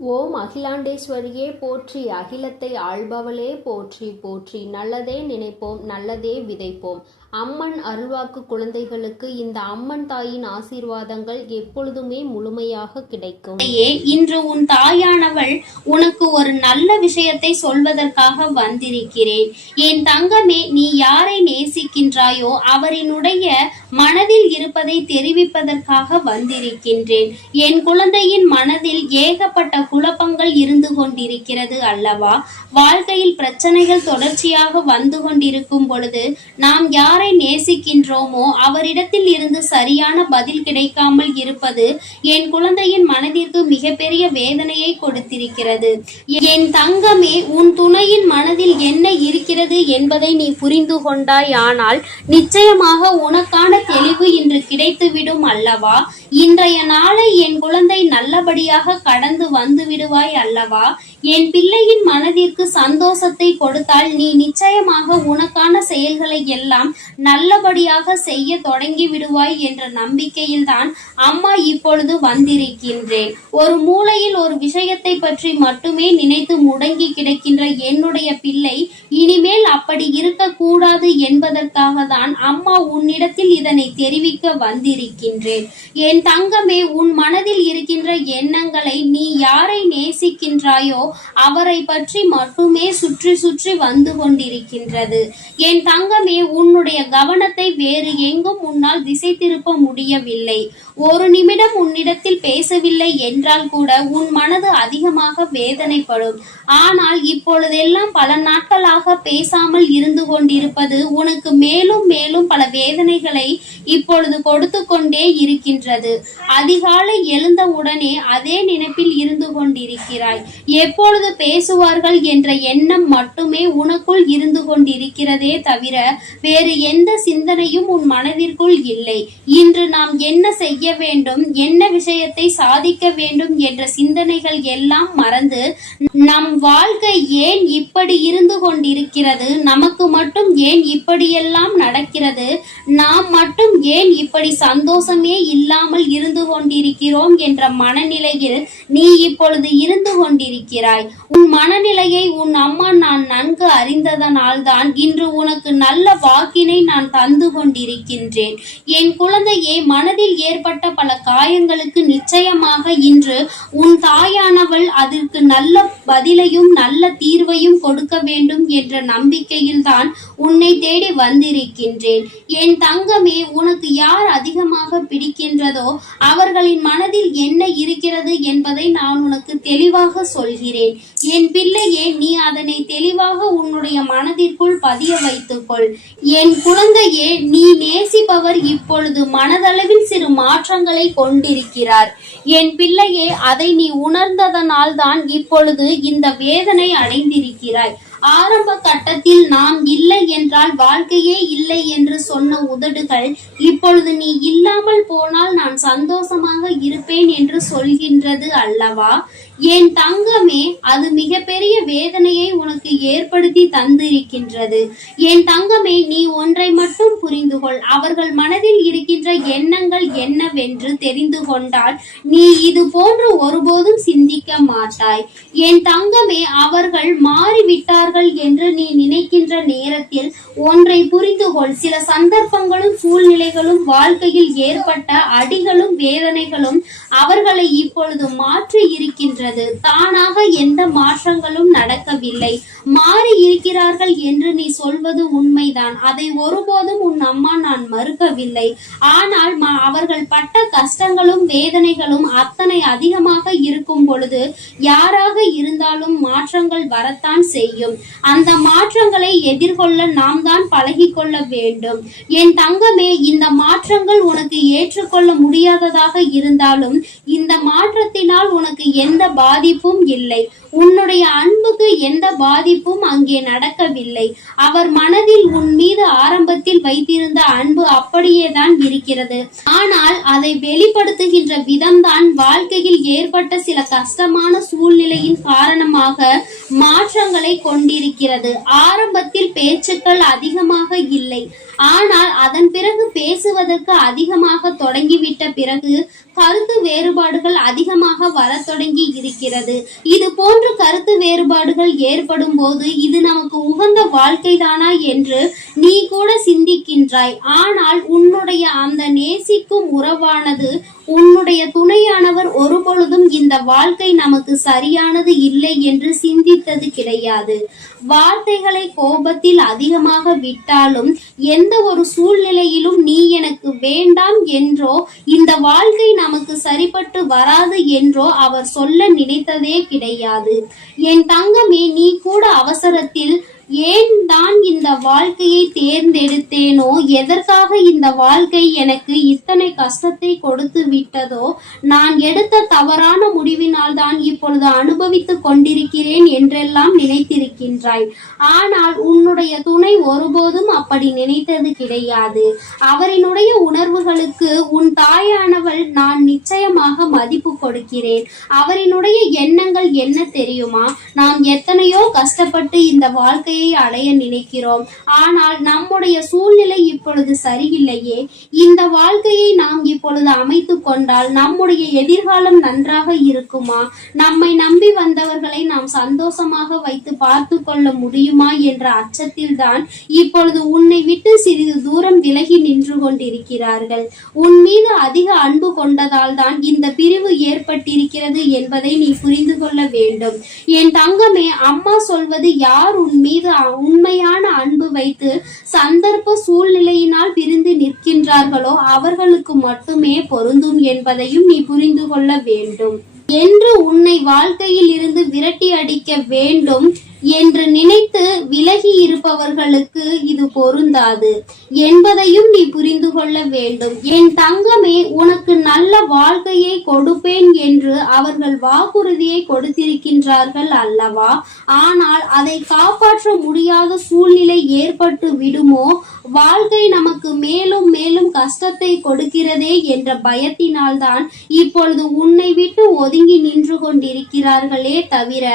ஓம் அகிலாண்டேஸ்வரியே போற்றி, அகிலத்தை ஆள்பவளே போற்றி போற்றி. நல்லதே நினைப்போம், நல்லதே விதைப்போம். அம்மன் அருள்வாக்கு குழந்தைகளுக்கு இந்த அம்மன் தாயின் ஆசீர்வாதங்கள் எப்பொழுதுமே முழுமையாக கிடைக்கும். இன்று உன் தாயானவள் உனக்கு ஒரு நல்ல விஷயத்தை சொல்வதற்காக வந்திருக்கிறேன். என் தங்கமே, நீ யாரை நேசிக்கின்றாயோ அவரினுடைய மனதில் இருப்பதை தெரிவிப்பதற்காக வந்திருக்கின்றேன். என் குழந்தையின் மனதில் ஏகப்பட்ட குழப்பங்கள் இருந்து கொண்டிருக்கிறது அல்லவா? வாழ்க்கையில் பிரச்சனைகள் தொடர்ச்சியாக வந்து கொண்டிருக்கும் பொழுது நாம் யாரை நேசிக்கின்றோமோ அவரிடத்தில் இருந்து சரியான பதில் கிடைக்காமல் இருப்பது என் குழந்தையின் மனதிற்கு மிகப்பெரிய வேதனையை கொடுத்திருக்கிறது. என் தங்கமே, உன் துணையின் மனதில் என்ன இருக்கிறது என்பதை நீ புரிந்து கொண்டாய். ஆனால் நிச்சயமாக உனக்கான தெளிவு இன்று கிடைத்துவிடும் அல்லவா? இன்றைய நாளை என் குழந்தை நல்லபடியாக கடந்து வந்து விடுவாய் அல்லவா? என் பிள்ளையின் மனதிற்கு சந்தோஷத்தை கொடுத்தால் நீ நிச்சயமாக உனக்கான செயல்களை எல்லாம் நல்லபடியாக செய்ய தொடங்கி விடுவாய் என்ற நம்பிக்கையில் தான் அம்மா இப்பொழுது வந்திருக்கின்றேன். ஒரு மூலையில் ஒரு விஷயத்தை பற்றி மட்டுமே நினைத்து முடங்கி கிடக்கின்ற என்னுடைய பிள்ளை இனிமேல் அப்படி இருக்கக்கூடாது என்பதற்காக தான் அம்மா உன்னிடத்தில் இதனை தெரிவிக்க வந்திருக்கின்றேன். என் தங்கமே, உன் மனதில் இருக்கின்ற எண்ணங்களை நீ யாரை நேசிக்கின்றாயோ அவரை பற்றி மட்டுமே சுற்றி சுற்றி வந்து கொண்டிருக்கின்றது. என் தங்கமே, உன்னுடைய கவனத்தை வேறு எங்கும் உன்னால் திசை திருப்ப முடியவில்லை. ஒரு நிமிடம் உன்னிடத்தில் பேசவில்லை என்றால் கூட உன் மனது அதிகமாக வேதனைப்படும். ஆனால் இப்பொழுதெல்லாம் பல நாட்களாக பேசாமல் இருந்து கொண்டிருப்பது உனக்கு மேலும் மேலும் பல வேதனைகளை இப்பொழுது கொடுத்து கொண்டே இருக்கின்றது. அதிகாலை எழுந்தவுடனே அதே நினைப்பில் இருந்து கொண்டிருக்கிறாய். எப்பொழுது பேசுவார்கள் என்ற எண்ணம் மட்டுமே உனக்குள் இருந்து கொண்டிருக்கிறதே தவிர வேறு எந்த சிந்தனையும் உன் மனதிற்குள் இல்லை. இன்று நாம் என்ன செய்ய வேண்டும், என்ன விஷயத்தை சாதிக்க வேண்டும் என்ற சிந்தனைகள் எல்லாம் மறந்து நம் வாழ்க்கை ஏன் இப்படி இருந்து கொண்டிருக்கிறது, நமக்கு மட்டும் ஏன் இப்படியெல்லாம் நடக்கிறது, நாம் மட்டும் ஏன் இப்படி சந்தோஷமே இல்லாமல் இருந்து கொண்டிருக்கிறோம் என்ற மனநிலையில் நீ இப்பொழுது இருந்து கொண்டிருக்கிறாய். உன் மனநிலையை உன் அம்மா நான் நன்கு அறிந்ததனால் தான் இன்று உனக்கு நல்ல வாக்கினை நான் தந்து கொண்டிருக்கின்றேன். என் குழந்தையே, மனதில் ஏற்பட்ட பல காயங்களுக்கு நிச்சயமாக இன்று உன் தாயானவள் அதற்கு நல்ல பதிலையும் நல்ல தீர்வையும் கொடுக்க வேண்டும் என்ற நம்பிக்கையில் தான் உன்னை தேடி வந்திருக்கின்றேன். என் தங்கமே, உனக்கு யார் அதிகமாக பிடிக்கின்றதோ அவர்களின் மனதில் என்ன இருக்கிறது என்பதை நான் உனக்கு தெளிவாக சொல்கிறேன். என் பிள்ளையே, நீ அதனை தெளிவாக உன்னுடைய மனதிற்குள் பதிய வைத்துக்கொள். என் குழந்தையே, நீ நேசிப்பவர் இப்பொழுது மனதளவில் சிறு மாற்றங்களை கொண்டிருக்கிறார். என் பிள்ளையே, அதை நீ உணர்ந்ததனால் தான் இப்பொழுது இந்த வேதனை அடைந்திருக்கிறாய். ஆரம்ப கட்டத்தில் நாம் இல்லை என்றால் வாழ்க்கையே இல்லை என்று சொன்ன உதடுகள் இப்பொழுது நீ இல்லாமல் போனால் நான் சந்தோஷமாக இருப்பேன் என்று சொல்கின்றது அல்லவா? என் தங்கமே, அது மிகப்பெரிய வேதனையை உனக்கு ஏற்படுத்தி தந்திருக்கின்றது. என் தங்கமே, நீ ஒன்றை மட்டும் புரிந்து கொள். அவர்கள் மனதில் இருக்கின்ற எண்ணங்கள் என்னவென்று தெரிந்து கொண்டால் நீ இது போன்று ஒருபோதும் சிந்திக்க மாட்டாய். என் தங்கமே, அவர்கள் மாறிவிட்டார்கள் என்று நீ நினைக்கின்ற நேரத்தில் ஒன்றை புரிந்து கொள். சில சந்தர்ப்பங்களும் சூழ்நிலைகளும் வாழ்க்கையில் ஏற்பட்ட அடிகளும் வேதனைகளும் அவர்களை இப்பொழுது மாற்றி இருக்கின்ற. தானாக எந்த மாற்றங்களும் நடக்கவில்லை. மாறி இருக்கிறார்கள் என்று நீ சொல்வது உண்மைதான். அதை ஒருபோதும் உன் அம்மா நான் மறுக்கவில்லை. ஆனால் அவர்கள் பட்ட கஷ்டங்களும் வேதனைகளும் அத்தனை அதிகமாக இருக்கும் பொழுது யாராக இருந்தாலும் மாற்றங்கள் வரத்தான் செய்யும். அந்த மாற்றங்களை எதிர்கொள்ள நாம் தான் பழகி கொள்ள வேண்டும். என் தங்கமே, இந்த மாற்றங்கள் உனக்கு ஏற்றுக்கொள்ள முடியாததாக இருந்தாலும் இந்த மாற்றத்தினால் உனக்கு எந்த பாதிப்பும் இல்லை. உன்னுடைய அன்புக்கு எந்த பாதிப்பும் அங்கே நடக்கவில்லை. அவர் மனதில் உன் மீது ஆரம்பத்தில் வைத்திருந்த அன்பு அப்படியே தான் இருக்கிறது. ஆனால் அதை வெளிப்படுத்துகின்ற விதம்தான் வாழ்க்கையில் ஏற்பட்ட சில கஷ்டமான சூழ்நிலையின் காரணமாக மாற்றங்களை கொண்டிருக்கிறது. கொண்டிருக்கிறது. ஆரம்பத்தில் பேச்சுக்கள் அதிகமாக இல்லை, ஆனால் அதன் பிறகு பேசுவதற்கு அதிகமாக தொடங்கிவிட்ட பிறகு கருத்து வேறுபாடுகள் அதிகமாக வரத் தொடங்கி இருக்கிறது. இது போன்ற கருத்து வேறுபாடுகள் ஏற்படும் போது இது நமக்கு உகந்த வாழ்க்கைதானா என்று நீ கூட சிந்திக்கின்றாய். ஆனால் உன்னுடைய அந்த நேசிக்கும் உறவானது, உன்னுடைய துணையானவர் ஒருபொழுதும் இந்த வாழ்க்கை நமக்கு சரியானது இல்லை என்று சிந்தித்தது கிடையாது. வார்த்தைகளை கோபத்தில் அதிகமாக விட்டாலும் எந்த ஒரு சூழ்நிலையிலும் நீ எனக்கு வேண்டாம் என்றோ இந்த வாழ்க்கை நமக்கு சரிப்பட்டு வராது என்றோ அவர் சொல்ல நினைத்ததே கிடையாது. என் தங்கமே, நீ கூட அவசரத்தில் ஏன் தான் இந்த வாழ்க்கையை தேர்ந்தெடுத்தேனோ, எதற்காக இந்த வாழ்க்கை எனக்கு இத்தனை கஷ்டத்தை கொடுத்து விட்டதோ, நான் எடுத்த தவறான முடிவினால் தான் இப்பொழுது அனுபவித்துக் கொண்டிருக்கிறேன் என்றெல்லாம் நினைத்திருக்கின்றாய். ஆனால் உன்னுடைய துணை ஒருபோதும் அப்படி நினைத்தது கிடையாது. அவரினுடைய உணர்வுகளுக்கு உன் தாயானவள் நான் நிச்சயமாக மதிப்பு கொடுக்கிறேன். அவரினுடைய எண்ணங்கள் என்ன தெரியுமா? நாம் எத்தனையோ கஷ்டப்பட்டு இந்த வாழ்க்கை அடைய நினைக்கிறோம். ஆனால் நம்முடைய சூழ்நிலை இப்பொழுது சரியில்லையே. இந்த வாழ்க்கையை நாம் இப்பொழுது அமைத்துக் கொண்டால் நம்முடைய எதிர்காலம் நன்றாக இருக்குமா? நம்மை நம்பி வந்தவர்களை நாம் சந்தோஷமாக வைத்து பார்த்து கொள்ள முடியுமா என்ற அச்சத்தில் தான் இப்பொழுது உன்னை விட்டு சிறிது தூரம் விலகி நின்று கொண்டிருக்கிறார்கள். உன் மீது அதிக அன்பு கொண்டதால் தான் இந்த பிரிவு ஏற்பட்டிருக்கிறது என்பதை நீ புரிந்து கொள்ள வேண்டும். என் தங்கமே, அம்மா சொல்வது யார் உன் மீது உண்மையான அன்பு வைத்து சந்தர்ப்ப சூழ்நிலையினால் பிரிந்து நிற்கின்றார்களோ அவர்களுக்கு மட்டுமே பொருந்தும் என்பதையும் நீ புரிந்து கொள்ள வேண்டும். என்று உன்னை வாழ்க்கையில் இருந்து விரட்டி அடிக்க வேண்டும் என்று நினைத்து விலகி இருப்பவர்களுக்கு இது பொருந்தாது என்பதையும் நீ புரிந்து கொள்ள வேண்டும். என் தங்கமே, உனக்கு நல்ல வாழ்க்கையை கொடுப்பேன் என்று அவர்கள் வாக்குறுதியை கொடுத்திருக்கின்றார்கள் அல்லவா? ஆனால் அதை காப்பாற்ற முடியாத சூழ்நிலை ஏற்பட்டு விடுமோ, வாழ்க்கை நமக்கு மேலும் மேலும் கஷ்டத்தை கொடுக்கிறதே என்ற பயத்தினால்தான் இப்பொழுது உன்னை விட்டு ஒதுங்கி நின்று கொண்டிருக்கிறார்களே தவிர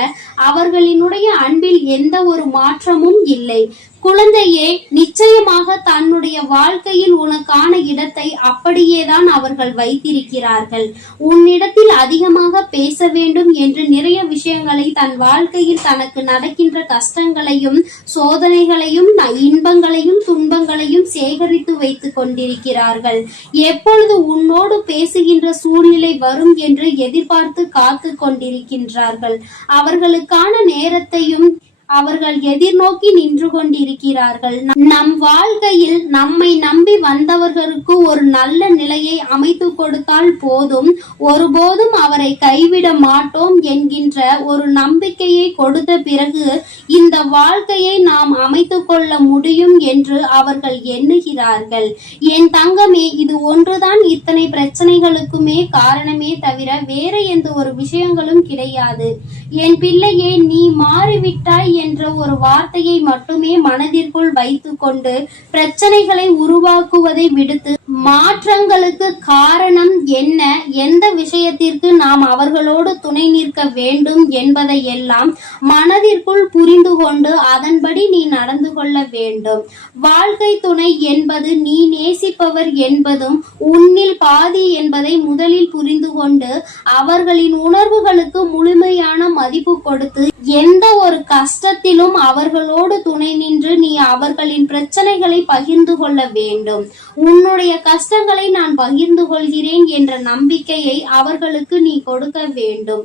அவர்களினுடைய அன்பில் எந்த ஒரு மாற்றமும் இல்லை. குழந்தையே, நிச்சயமாக தன்னுடைய வாழ்க்கையில் உனக்கான இடத்தை அப்படியேதான் அவர்கள் வைத்திருக்கிறார்கள். உன்னிடத்தில் அதிகமாக பேச வேண்டும் என்று நிறைய விஷயங்களை தன் வாழ்க்கையில் தனக்கு நடக்கின்ற கஷ்டங்களையும் சோதனைகளையும் இன்பங்களையும் துன்பங்களையும் சேகரித்து வைத்துக் கொண்டிருக்கிறார்கள். எப்பொழுது உன்னோடு பேசுகின்ற சூழ்நிலை வரும் என்று எதிர்பார்த்து காத்து கொண்டிருக்கின்றார்கள். அவர்களுக்கான நேரத்தையும் அவர்கள் எதிர்நோக்கி நின்று கொண்டிருக்கிறார்கள். நம் வாழ்க்கையில் நம்மை நம்பி வந்தவர்களுக்கு ஒரு நல்ல நிலையை அமைத்து கொடுத்தால் போதும், ஒருபோதும் அவரை கைவிட மாட்டோம் என்கின்ற ஒரு நம்பிக்கையை கொடுத்த பிறகு இந்த வாழ்க்கையை நாம் அமைத்து கொள்ள முடியும் என்று அவர்கள் எண்ணுகிறார்கள். என் தங்கமே, இது ஒன்றுதான் இத்தனை பிரச்சனைகளுக்குமே காரணமே தவிர வேற எந்த ஒரு விஷயங்களும் கிடையாது. என் பிள்ளையே, நீ மாறிவிட்டாய் என்ற ஒரு வார்த்தையை மட்டுமே மனதிற்குள் வைத்துக் கொண்டு பிரச்சனைகளை உருவாக்குவதை விடுத்து மாற்றங்களுக்கு காரணம் என்ன, எந்த விஷயத்திற்கு நாம் அவர்களோடு துணை நிற்க வேண்டும் என்பதை எல்லாம் மனதிற்குள் புரிந்து கொண்டு அதன்படி நீ நடந்து கொள்ள வேண்டும். வாழ்க்கை துணை என்பது நீ நேசிப்பவர் என்பதும் உன்னில் பாதி என்பதை முதலில் புரிந்து கொண்டு அவர்களின் உணர்வுகளுக்கு முழுமையான மதிப்பு கொடுத்து எந்த ஒரு கஷ்டத்திலும் அவர்களோடு துணை நின்று நீ அவர்களின் பிரச்சனைகளை பகிர்ந்து கொள்ள வேண்டும். உன்னுடைய கஷ்டங்களை நான் பகிர்ந்து கொள்கிறேன் என்ற நம்பிக்கையை அவர்களுக்கு நீ கொடுக்க வேண்டும்.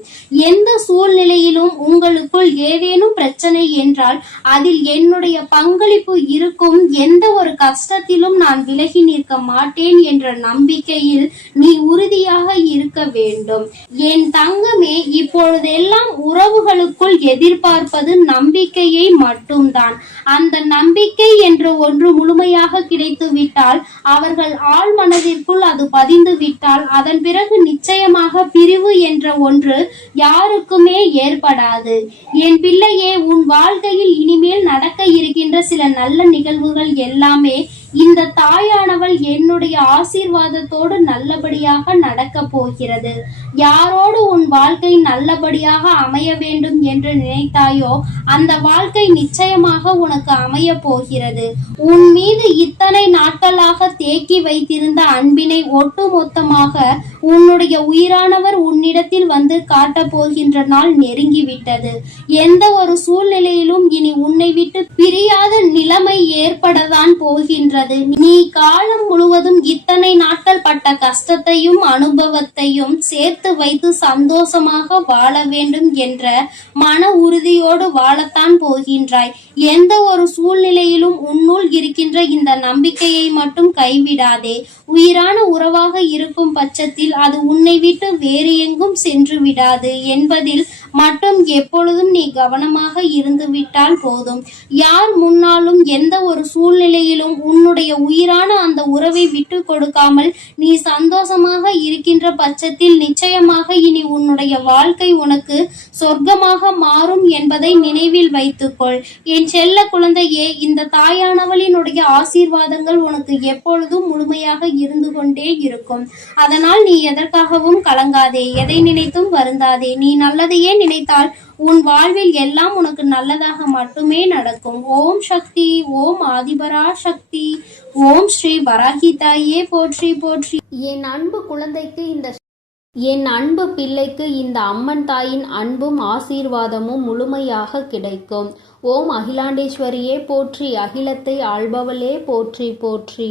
எந்த சூழ்நிலையிலும் உங்களுக்குள் ஏதேனும் பிரச்சனை என்றால் அதில் என்னுடைய பங்களிப்பு இருக்கும், எந்த ஒரு கஷ்டத்திலும் நான் விலகி நிற்க மாட்டேன் என்ற நம்பிக்கையில் நீ உறுதியாக இருக்க வேண்டும். என் தங்கமே, இப்பொழுதெல்லாம் உறவுகளுக்குள் எதிர்பார்ப்பது நம்பிக்கையை மட்டும்தான். அந்த நம்பிக்கை என்ற ஒன்று முழுமையாக கிடைத்து விட்டால், அவர்கள் ஆழ் மனதிற்குள் அது பதிந்து விட்டால், அதன் பிறகு நிச்சயமாக பிரிவு என்ற ஒன்று யாருக்குமே ஏற்படாது. என் பிள்ளையே, உன் வாழ்க்கையில் இனிமேல் நடக்க இருக்கின்ற சில நல்ல நிகழ்வுகள் எல்லாமே இந்த தாயானவள் என்னுடைய ஆசீர்வாதத்தோடு நல்லபடியாக நடக்க போகிறது. யாரோடு உன் வாழ்க்கை நல்லபடியாக அமைய வேண்டும் என்று நினைத்தாயோ அந்த வாழ்க்கை நிச்சயமாக உனக்கு அமைய போகிறது. உன் மீது இத்தனை நாட்களாக தேக்கி வைத்திருந்த அன்பினை ஒட்டுமொத்தமாக உன்னுடைய உயிரானவர் உன்னிடத்தில் வந்து காட்டப் போகின்ற நாள் நெருங்கிவிட்டது. எந்த ஒரு சூழ்நிலையிலும் இனி உன்னை விட்டு பிரியாத நிலைமை ஏற்படத்தான் போகின்றது. நீ காலம் முழுவதும் இத்தனை நாட்கள் பட்ட கஷ்டத்தையும் அனுபவத்தையும் சேர்த்து வைத்து சந்தோஷமாக வாழ வேண்டும் என்ற மன உறுதியோடு வாழத்தான் போகின்றாய். எந்த ஒரு சூழ்நிலையிலும் உன்னுள் இருக்கின்ற இந்த நம்பிக்கையை மட்டும் கைவிடாதே. உயிரான உறவாக இருக்கும் பட்சத்தில் அது உன்னை விட்டு வேறு எங்கும் சென்று விடாது என்பதில் மட்டும் எப்பொழுதும் நீ கவனமாக இருந்து விட்டால் போதும். யார் முன்னாலும் எந்த ஒரு சூழ்நிலையிலும் உன்னுடைய உயிரான அந்த உறவை விட்டு கொடுக்காமல் நீ சந்தோஷமாக இருக்கின்ற பட்சத்தில் நிச்சயமாக இனி உன்னுடைய வாழ்க்கை உனக்கு சொர்க்கமாக மாறும் என்பதை நினைவில் வைத்துக்கொள். என் செல்ல குழந்தையே, இந்த தாயானவளினுடைய ஆசீர்வாதங்கள் உனக்கு எப்பொழுதும் முழுமையாக இருந்து கொண்டே இருக்கும். அதனால் நீ எதற்காகவும் கலங்காதே, எதை நினைத்தும் வருந்தாதே. நீ நல்லதையே நினைத்தால் உன் வாழ்வில் எல்லாம் உனக்கு நல்லதாக மட்டுமே நடக்கும். ஓம் சக்தி, ஓம் ஆதிபரா சக்தி, ஓம் ஸ்ரீ வராகி தாயே போற்றி போற்றி. என் அன்பு குழந்தைக்கு என் அன்பு பிள்ளைக்கு இந்த அம்மன் தாயின் அன்பும் ஆசீர்வாதமும் முழுமையாக கிடைக்கும். ஓம் அகிலாண்டேஸ்வரியே போற்றி, அகிலத்தை ஆள்பவளே போற்றி போற்றி.